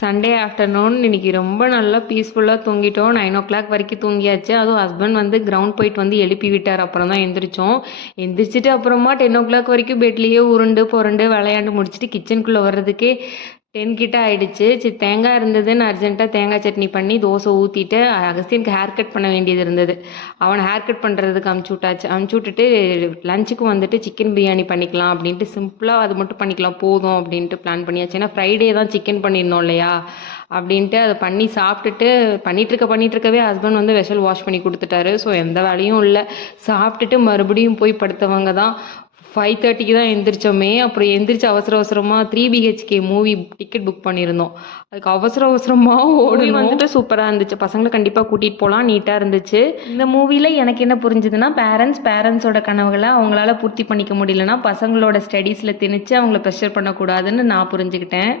Sunday afternoon இன்னைக்கு ரொம்ப நல்லா பீஸ்ஃபுல்லாக தூங்கிட்டோம். 9 o'clock வரைக்கும் தூங்கியாச்சு. அதுவும் ஹஸ்பண்ட் வந்து கிரவுண்ட் போயிட்டு வந்து எழுப்பி விட்டார். அப்புறம் தான் எந்திரிச்சோம். எந்திரிச்சிட்டு அப்புறமா 10 o'clock வரைக்கும் பெட்லேயே உருண்டு புரண்டு விளையாண்டு முடிச்சுட்டு கிச்சனுக்குள்ளே வர்றதுக்கே 10 கிட்ட ஆயிடுச்சு. சரி, தேங்காய் இருந்ததுன்னு அர்ஜென்ட்டாக தேங்காய் சட்னி பண்ணி தோசை ஊற்றிட்டு அகஸ்தியனுக்கு ஹேர் கட் பண்ண வேண்டியது இருந்தது. அவனை ஹேர் கட் பண்ணுறதுக்கு அமுச்சு விட்டாச்சு. அமுச்சு விட்டுட்டு லஞ்சுக்கு வந்துட்டு சிக்கன் பிரியாணி பண்ணிக்கலாம் அப்படின்ட்டு சிம்பிளாக அது மட்டும் பண்ணிக்கலாம் போதும் அப்படின்ட்டு பிளான் பண்ணியாச்சு. ஏன்னா ஃப்ரைடே தான் சிக்கன் பண்ணியிருந்தோம் இல்லையா அப்படின்ட்டு அதை பண்ணி சாப்பிட்டுட்டு பண்ணிகிட்ருக்கவே ஹஸ்பண்ட் வந்து வெஷல் வாஷ் பண்ணி கொடுத்துட்டாரு. ஸோ எந்த வேலையும் இல்லை. சாப்பிட்டுட்டு மறுபடியும் போய் படுத்தவங்க தான். 5:30க்கு தான் எந்திரிச்சோமே. அப்புறம் எந்திரிச்சு அவசரமாக 3BHK மூவி டிக்கெட் புக் பண்ணியிருந்தோம். அதுக்கு அவசரமாக ஓடி வந்துட்டு சூப்பராக இருந்துச்சு. பசங்களை கண்டிப்பாக கூட்டிகிட்டு போகலாம், நீட்டாக இருந்துச்சு. இந்த மூவியில் எனக்கு என்ன புரிஞ்சுதுன்னா, பேரண்ட்ஸோட கனவுகளை அவங்களால பூர்த்தி பண்ணிக்க முடியலன்னா பசங்களோட ஸ்டடீஸில் திணிச்சு அவங்கள ப்ரெஷர் பண்ணக்கூடாதுன்னு நான் புரிஞ்சுக்கிட்டேன்.